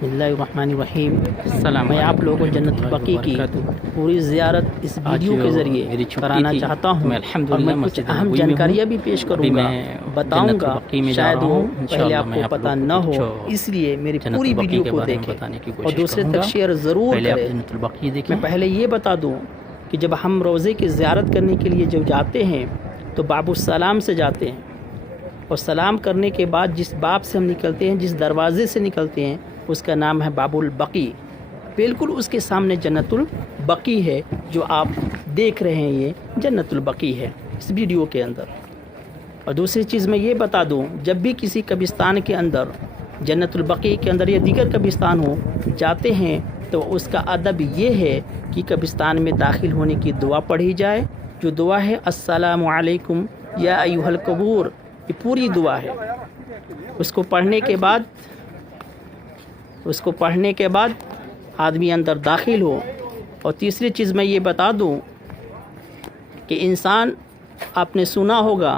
بسم اللہ الرحمن الرحیم۔ میں آپ لوگوں کو جنت البقیع کی پوری زیارت اس ویڈیو کے ذریعے کرانا چاہتا ہوں، اور میں کچھ اہم جانکاریاں بھی پیش کروں گا، بتاؤں گا، شاید وہ پہلے آپ کو پتہ نہ ہو، اس لیے میری پوری ویڈیو کو دیکھیں اور دوسرے تک شیئر ضرور کریں۔ میں پہلے یہ بتا دوں کہ جب ہم روضے کی زیارت کرنے کے لیے جب جاتے ہیں تو باب السلام سے جاتے ہیں، اور سلام کرنے کے بعد جس باب سے ہم نکلتے ہیں، جس دروازے سے نکلتے ہیں، اس کا نام ہے باب البقیع۔ بالکل اس کے سامنے جنت البقیع ہے، جو آپ دیکھ رہے ہیں، یہ جنت البقیع ہے اس ویڈیو کے اندر۔ اور دوسری چیز میں یہ بتا دوں، جب بھی کسی قبرستان کے اندر، جنت البقیع کے اندر یا دیگر قبرستان ہو جاتے ہیں، تو اس کا ادب یہ ہے کہ قبرستان میں داخل ہونے کی دعا پڑھی جائے، جو دعا ہے السلام علیکم یا ایھا القبور، یہ پوری دعا ہے۔ اس کو پڑھنے کے بعد آدمی اندر داخل ہو۔ اور تیسری چیز میں یہ بتا دوں کہ انسان، آپ نے سنا ہوگا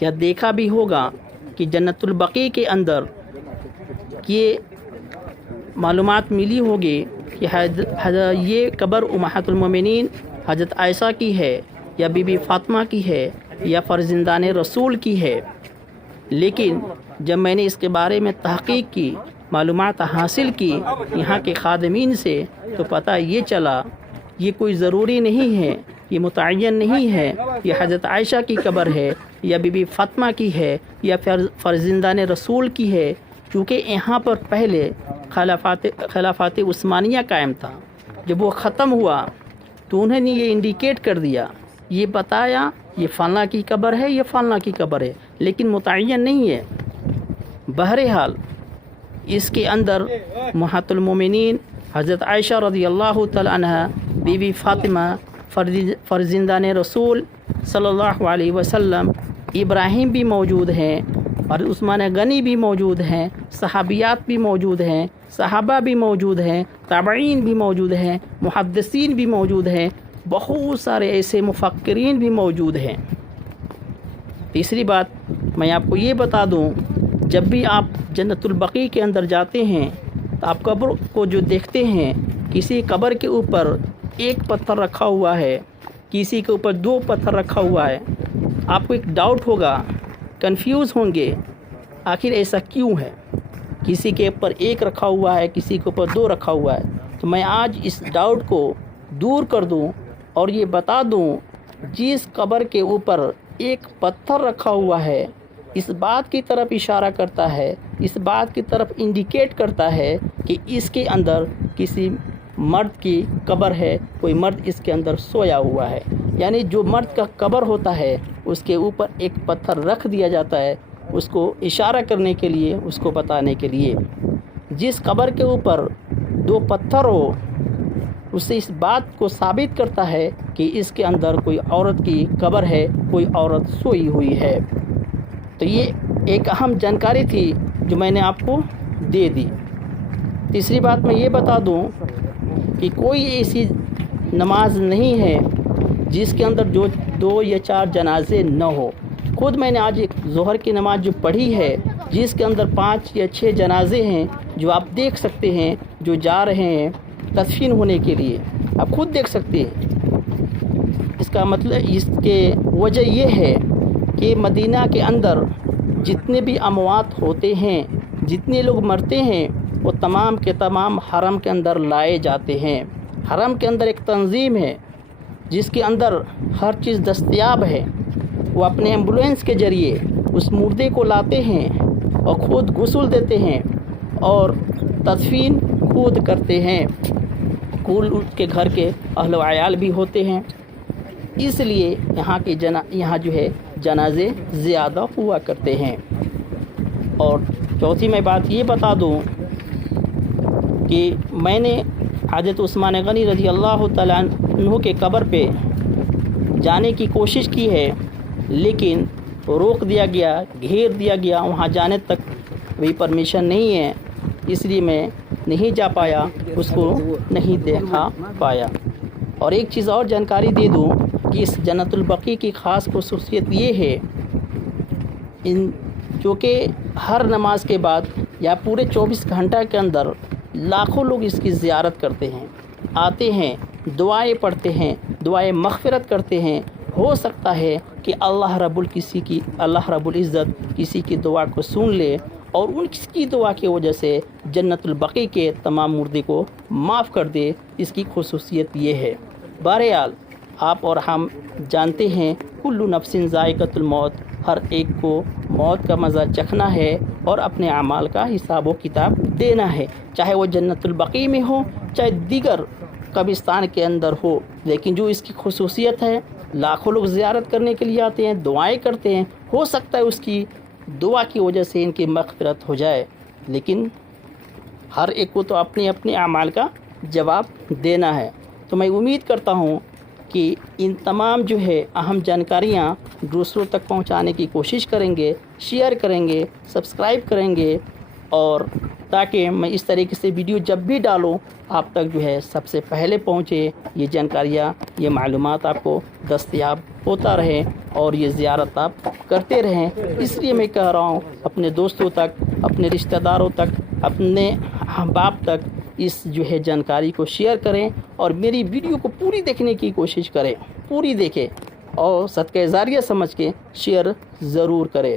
یا دیکھا بھی ہوگا کہ جنت البقیع کے اندر یہ معلومات ملی ہوگی کہ یہ قبر امہات المومنین حضرت عائشہ کی ہے، یا بی بی فاطمہ کی ہے، یا فرزندان رسول کی ہے۔ لیکن جب میں نے اس کے بارے میں تحقیق کی، معلومات حاصل کی یہاں کے خادمین سے، تو پتہ یہ چلا یہ کوئی ضروری نہیں ہے، یہ متعین نہیں ہے یہ حضرت عائشہ کی قبر ہے، یا بی بی فاطمہ کی ہے، یا فرزندان رسول کی ہے، کیونکہ یہاں پر پہلے خلافات عثمانیہ قائم تھا۔ جب وہ ختم ہوا تو انہوں نے یہ انڈیکیٹ کر دیا، یہ بتایا یہ فلاں کی قبر ہے، یہ فلاں کی قبر ہے، لیکن متعین نہیں ہے۔ بہرحال اس کے اندر امہات المومنین حضرت عائشہ رضی اللہ تعالی عنہ، بی بی فاطمہ، فرزندان رسول صلی اللہ علیہ وسلم، ابراہیم بھی موجود ہیں، اور عثمان غنی بھی موجود ہیں، صحابیات بھی موجود ہیں، صحابہ بھی موجود ہیں، تابعین بھی موجود ہیں، محدثین بھی موجود ہیں، بہت سارے ایسے مفکرین بھی موجود ہیں۔ تیسری بات میں آپ کو یہ بتا دوں، جب بھی آپ جنت البقیع کے اندر جاتے ہیں تو آپ قبر کو جو دیکھتے ہیں، کسی قبر کے اوپر ایک پتھر رکھا ہوا ہے، کسی کے اوپر 2 پتھر رکھا ہوا ہے، آپ کو ایک ڈاؤٹ ہوگا، کنفیوز ہوں گے، آخر ایسا کیوں ہے؟ کسی کے اوپر 1 رکھا ہوا ہے، کسی کے اوپر 2 رکھا ہوا ہے۔ تو میں آج اس ڈاؤٹ کو دور کر دوں اور یہ بتا دوں، جس قبر کے اوپر 1 پتھر رکھا ہوا ہے، اس بات کی طرف اشارہ کرتا ہے، اس بات کی طرف انڈیکیٹ کرتا ہے کہ اس کے اندر کسی مرد کی قبر ہے، کوئی مرد اس کے اندر سویا ہوا ہے۔ یعنی جو مرد کا قبر ہوتا ہے، اس کے اوپر 1 پتھر رکھ دیا جاتا ہے، اس کو اشارہ کرنے کے لیے، اس کو بتانے کے لیے۔ جس قبر کے اوپر 2 پتھر ہو، اس سے اس بات کو ثابت کرتا ہے کہ اس کے اندر کوئی عورت کی قبر ہے، کوئی عورت سوئی ہوئی ہے۔ تو یہ ایک اہم جانکاری تھی جو میں نے آپ کو دے دی۔ تیسری بات میں یہ بتا دوں کہ کوئی ایسی نماز نہیں ہے جس کے اندر 2 یا 4 جنازے نہ ہو۔ خود میں نے آج ایک ظہر کی نماز جو پڑھی ہے، جس کے اندر 5 یا 6 جنازے ہیں، جو آپ دیکھ سکتے ہیں، جو جا رہے ہیں تدفین ہونے کے لیے، آپ خود دیکھ سکتے ہیں۔ اس کا مطلب، اس کے وجہ یہ ہے کہ مدینہ کے اندر جتنے بھی اموات ہوتے ہیں، جتنے لوگ مرتے ہیں، وہ تمام کے تمام حرم کے اندر لائے جاتے ہیں۔ حرم کے اندر ایک تنظیم ہے جس کے اندر ہر چیز دستیاب ہے، وہ اپنے ایمبولینس کے ذریعے اس مردے کو لاتے ہیں اور خود غسل دیتے ہیں اور تدفین خود کرتے ہیں۔ کل اس کے گھر کے اہل و عیال بھی ہوتے ہیں، اس لیے یہاں جو ہے جنازے زیادہ ہوا کرتے ہیں۔ اور چوتھی میں بات یہ بتا دوں کہ میں نے حضرت عثمان غنی رضی اللہ تعالیٰ عنہ کے قبر پہ جانے کی کوشش کی ہے، لیکن روک دیا گیا، گھیر دیا گیا، وہاں جانے تک بھی پرمیشن نہیں ہے، اس لیے میں نہیں جا پایا، اس کو نہیں دیکھا پایا۔ اور ایک چیز اور جانکاری دے دوں کہ اس جنت البقیع کی خاص خصوصیت یہ ہے، جو کہ ہر نماز کے بعد یا پورے 24 گھنٹہ کے اندر لاکھوں لوگ اس کی زیارت کرتے ہیں، آتے ہیں، دعائیں پڑھتے ہیں، دعائیں مغفرت کرتے ہیں۔ ہو سکتا ہے کہ اللہ رب العزت کسی کی دعا کو سن لے اور ان کی دعا کی وجہ سے جنت البقیع کے تمام مردے کو معاف کر دے۔ اس کی خصوصیت یہ ہے۔ بہرحال آپ اور ہم جانتے ہیں کل نفس ذائقۃ الموت، ہر ایک کو موت کا مزہ چکھنا ہے اور اپنے اعمال کا حساب و کتاب دینا ہے، چاہے وہ جنت البقیع میں ہو چاہے دیگر قبرستان کے اندر ہو۔ لیکن جو اس کی خصوصیت ہے، لاکھوں لوگ زیارت کرنے کے لیے آتے ہیں، دعائیں کرتے ہیں، ہو سکتا ہے اس کی دعا کی وجہ سے ان کی مغفرت ہو جائے، لیکن ہر ایک کو تو اپنے اپنے اعمال کا جواب دینا ہے۔ تو میں امید کرتا ہوں کہ ان تمام جو ہے اہم جانکاریاں دوسروں تک پہنچانے کی کوشش کریں گے، شیئر کریں گے، سبسکرائب کریں گے، اور تاکہ میں اس طریقے سے ویڈیو جب بھی ڈالوں آپ تک جو ہے سب سے پہلے پہنچے، یہ جانکاریاں، یہ معلومات آپ کو دستیاب ہوتا رہے اور یہ زیارت آپ کرتے رہیں۔ اس لیے میں کہہ رہا ہوں اپنے دوستوں تک، اپنے رشتہ داروں تک، اپنے احباب تک اس جو ہے جانکاری کو شیئر کریں اور میری ویڈیو کو پوری دیکھنے کی کوشش کریں، پوری دیکھیں اور صدقہ جاریہ سمجھ کے شیئر ضرور کریں۔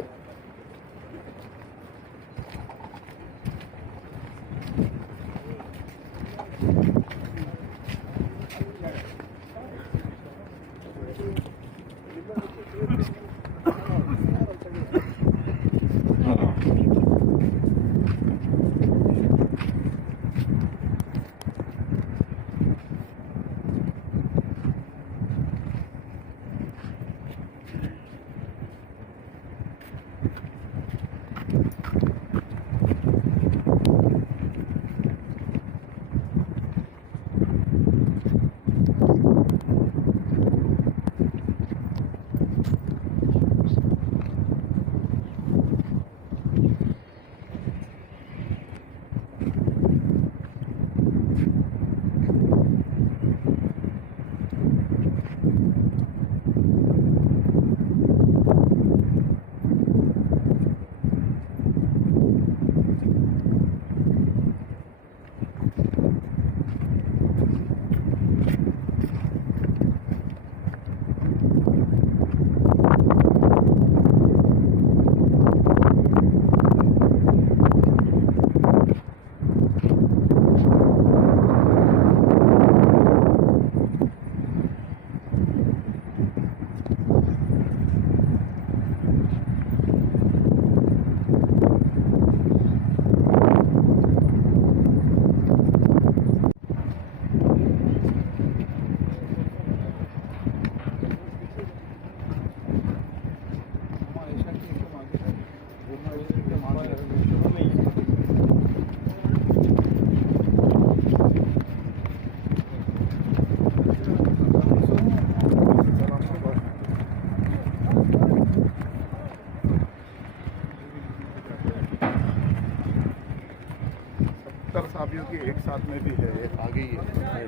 صحابیوں کی ایک ساتھ میں بھی ہے، آگے ہی ہے۔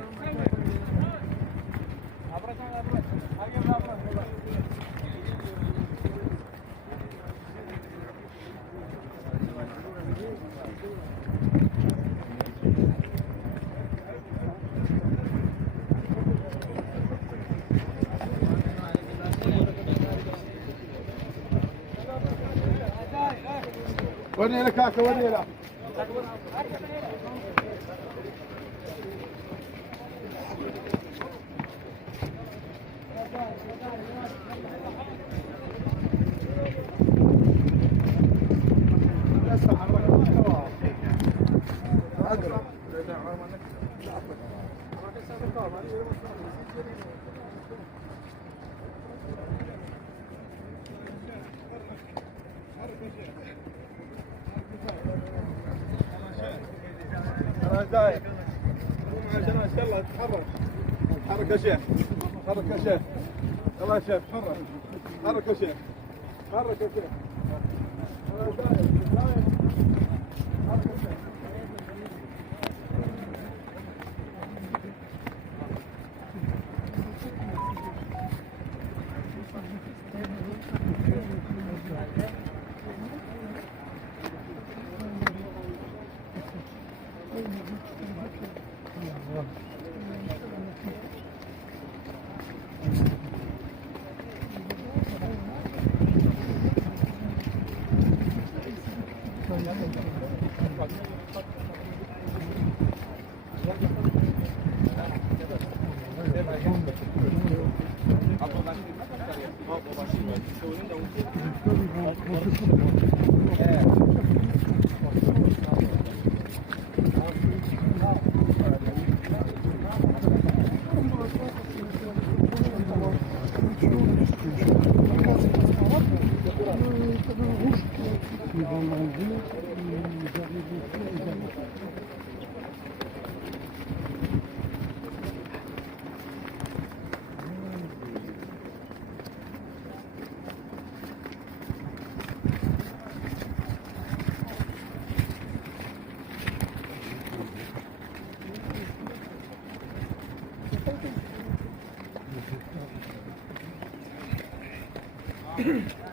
ورني لك كاكا ورني لك زايد عشان ان شاء الله تتحرك. تحرك يا شيخ، تحرك يا شيخ، يلا يا شيخ تحرك، تحرك يا شيخ، تحرك يا شيخ. Thank you. Thank you.